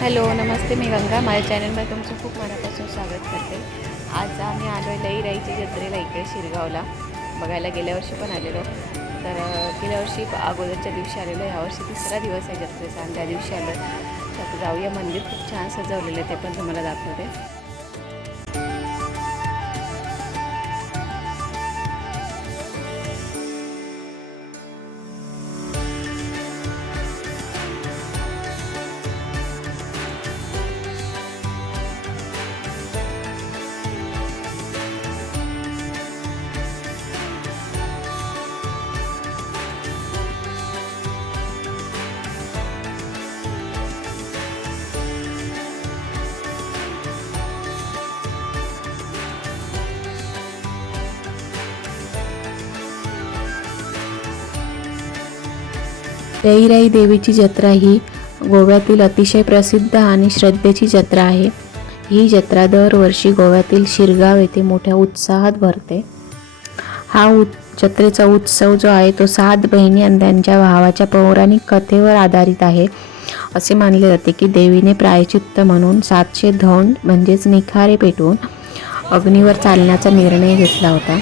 Hello नमस्ते, मी गंगा. माझ्या चॅनलमध्ये तुमचं खूप मनापासून स्वागत करते. आज आम्ही आलो आहे लईराईच्या जत्रेला इकडे शिरगावला बघायला. गेल्या वर्षी पण आलेलो, तर गेल्या वर्षी अगोदरच्या दिवशी आलेलो. यावर्षी तिसरा दिवस आहे जत्रेचा आणि त्या दिवशी आलो. तर जाऊया. मंदिर खूप छान सजवलेलं आहे, ते पण तुम्हाला दाखवते. लईराई देवीची जत्रा ही गोव्यातील अतिशय प्रसिद्ध आणि श्रद्धेची जत्रा आहे. ही जत्रा दरवर्षी गोव्यातील शिरगाव येथे मोठ्या उत्साहात भरते. हा जत्रेचा उत्सव जो आहे तो 7 बहिणी आणि त्यांच्या भावाच्या पौराणिक कथेवर आधारित आहे. असे मानले जाते की देवीने प्रायचित्त म्हणून 700 धौंड म्हणजेच निखारे पेटवून अग्नीवर चालण्याचा निर्णय घेतला होता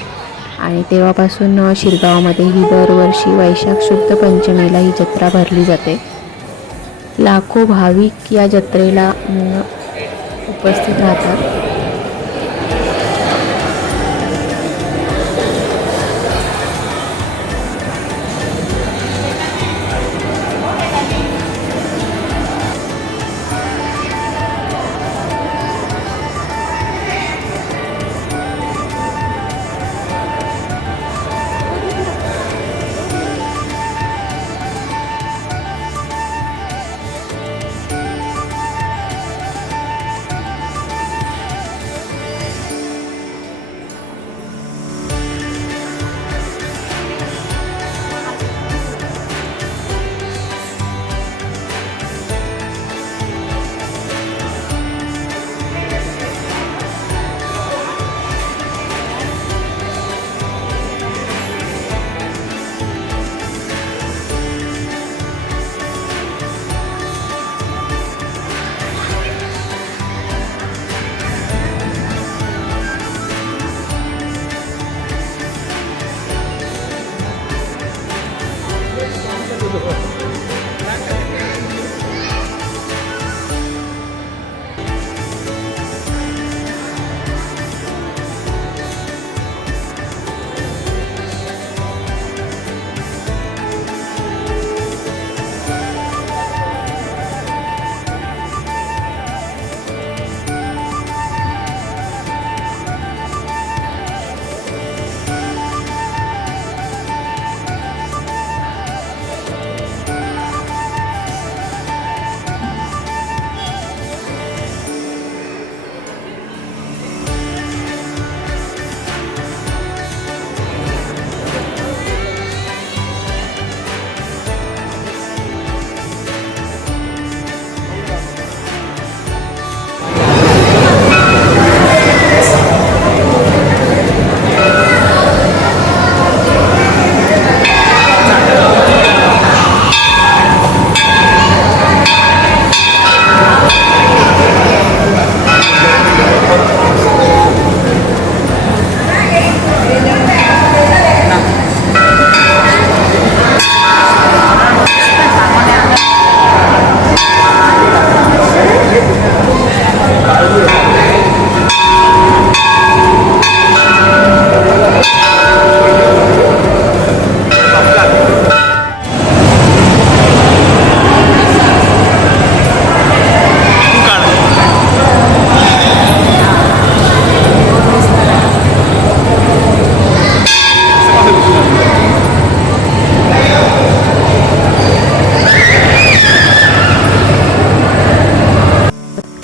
आणि तेव्हापासून शिरगावमध्ये ही दरवर्षी वैशाख शुद्ध पंचमीला ही जत्रा भरली जाते. लाखो भाविक या जत्रेला उपस्थित राहतात.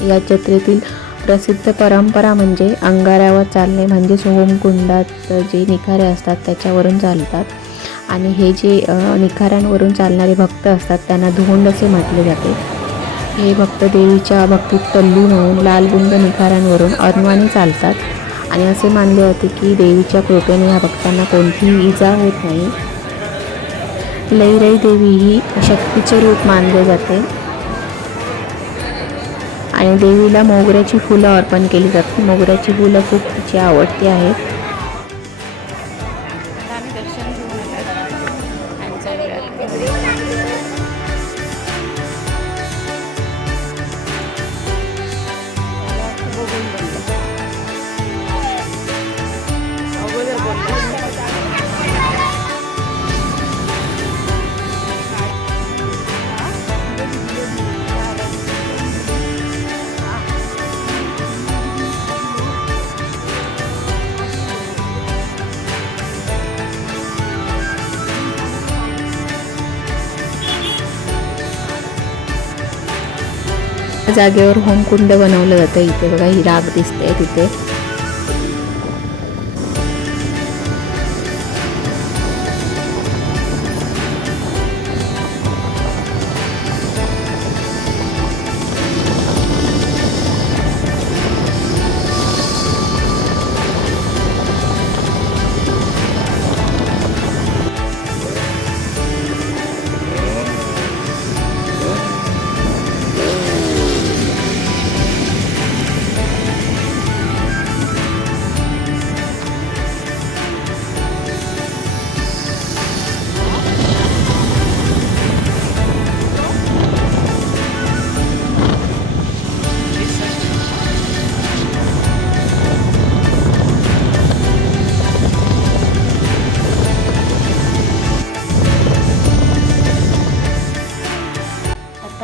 या जत्रेतील प्रसिद्ध परंपरा म्हणजे अंगाऱ्यावर चालणे, म्हणजेच होमकुंडात जे निखारे असतात त्याच्यावरून चालतात. आणि हे जे निखाऱ्यांवरून चालणारे भक्त असतात त्यांना धोंड असे म्हटले जाते. हे भक्त देवीच्या भक्तीत तल्लीन होऊन लालबुंद निखाऱ्यांवरून अनवाणी चालतात आणि असे मानले जाते की देवीच्या कृपेने या भक्तांना कोणतीही इजा होत नाही. लईराई देवी ही शक्तीचे रूप मानले जाते. आणि देवीला मोगऱ्याची फुलं अर्पण केली जातात. मोगऱ्याची फुलं खूप तिची आवडती आहेत. आता आम्ही दर्शन घेऊन जागेवर होमकुंड बनवलं जातं. इथे बघा ही राख दिसते तिथे.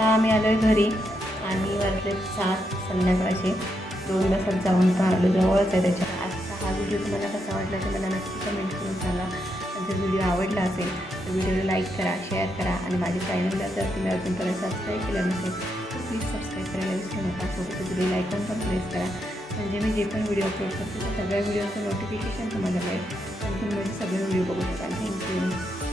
आम्ही आलो आहे घरी आणि वाजले 7 संध्याकाळचे. 2 तासात जाऊन का आलो, जवळच आहे. त्याच्या आजचा हा व्हिडिओ तुम्हाला कसा वाटला ते मला नक्की कमेंट करून सांगा. आणि जर व्हिडिओ आवडला असेल तर व्हिडिओला लाईक करा, शेअर करा आणि माझ्या चॅनलला जर तुम्ही अजूनपर्यंत सबस्क्राईब केलं नसेल तर प्लीज सबस्क्राईब करायला विसरू नका. सोबतच बेल आयकॉन पण प्रेस करा, म्हणजे मी जे पण व्हिडिओ अपलोड करते त्या सगळ्या व्हिडिओचं नोटिफिकेशन तुम्हाला मिळेल आणि तुम्ही माझे सगळे व्हिडिओ बघू शकाल. थँक्यू.